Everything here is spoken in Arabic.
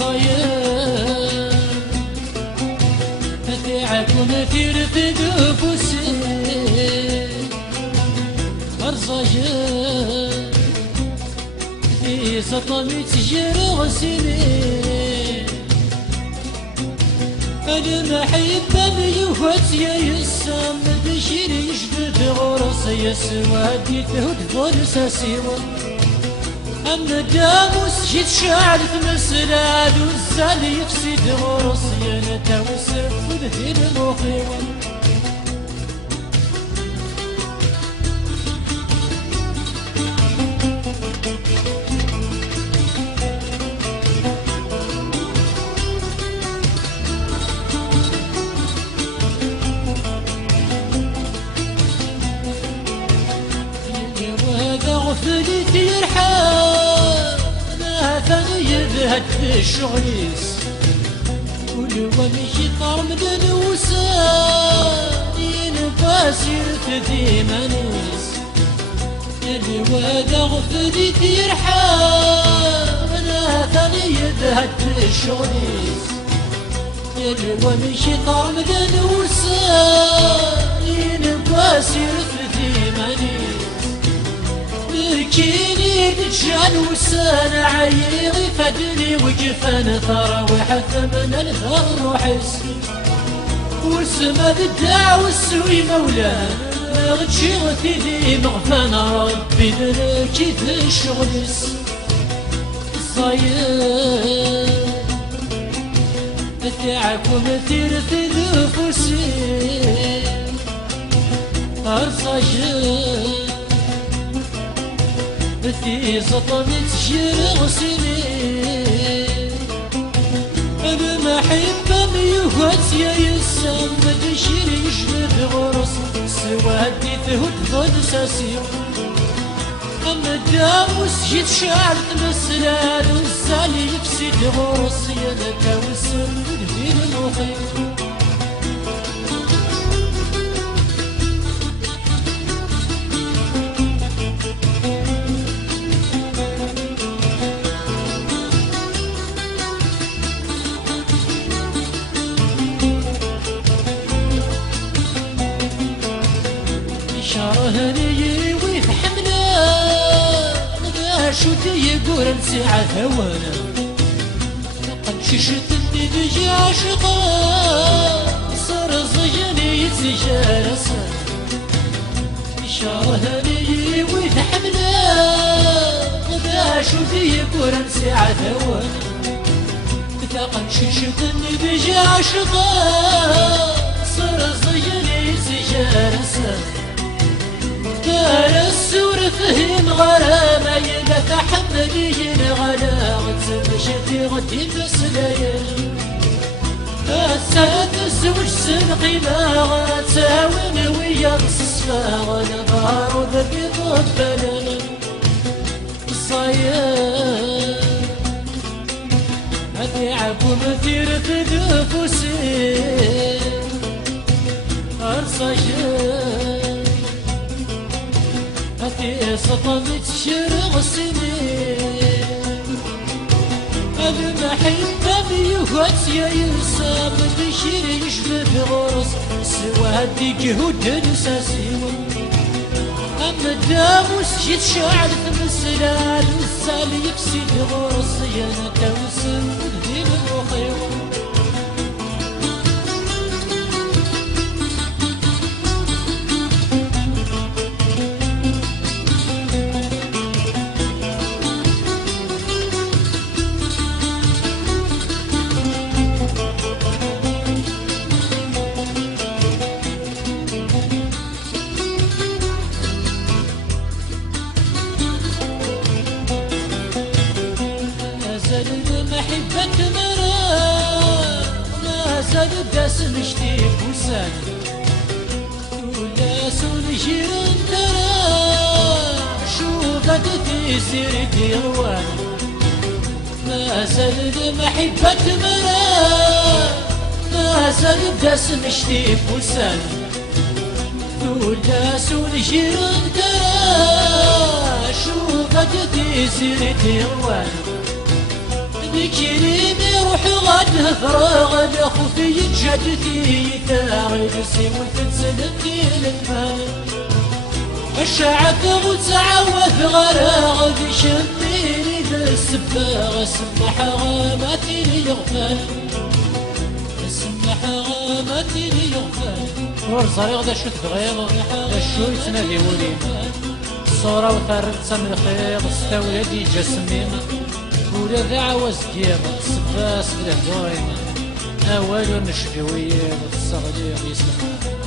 الصيام فتعكم ترفد بوسين الرجال في سطمي تجر غسلين أنا محبة بيوفات يا يسام بشير يجدد غرص يسوى ديته ودفرس سوا أما داموس جيت شعرت مسلاد والزال يفسد غرص يانا توسف ودفين المخيوة غفلت يرحم ما ثاني يذهب في الشغليس ولو مشي طار من الوسان ينفاس يرتدي منيس اللي واد غفلت يرحم ما ثاني يذهب في الشغليس اللي مشي طار من الوسان ينفاس يرتدي منيس كيني دجال وسان عيغي فدني وقفان ثروح ثمن الثر وحس وسما بالدع والسوي مولاه ما غتشغتي ذي مغفان ربي ذلكي في الشغلس الصيام تاعكم ترفد فوسين الرجال في سطمي تجر غسلين أنا محبة بيوفات يا يسام بشير يجلد غرص سوا هديته ودفن ساسيو أما داموس جيت شعرت مسلال والزال يفسد غرص يانا توسل ودفين المخيم شرهني ويفحمنا نباشو يقول نسعى هوانا قد ششتني بجي عاشقا صار زيني يتجارسا شرهني ويفحمنا نباشو يقول نسعى هوانا قد ششتني بجي عاشقا صار زيني يتجارسا السور فهم غرامة يلا تحملين غلاغت مشتي غدي بسلايل الساد الزوج سنقي ما غتساوين ويا الصفا غنظهر ذبي ضبنا الصيام أتعبوا مثير في دفوسين الصيام في سطمي تجر غسلين أنا محبة بيوفات يا يسام بشير يجلد غرص سوا هدي جهود نساسيون أما داموس جيت شعرت مسلال والزال يفسد غرص يانا توسل ودين المخيوم محبة مرا ما زال الداس مشتيك وسان ولا سون جيران ترى شو قد تسير ديوان ما زال محبة مرا ما زال الداس مشتيك وسان ولا سون جيران ترى شو قد تسير ديوان بكريم غد فراغ خفي جدتي تاعد سيول تتسلمتي للمال الشعب متعوث غراغ في شميني بالسباغ سمح غامتي ليغفل سمح غامتي ليغفل ور صريغ دا شو تبغيض دا شو يتنادي وليم الصورة وثرد سم الخيط استولدي جسميم ولا ذا عوز دير سباس بلا دويم أول نشبي ويا الصغير يسلم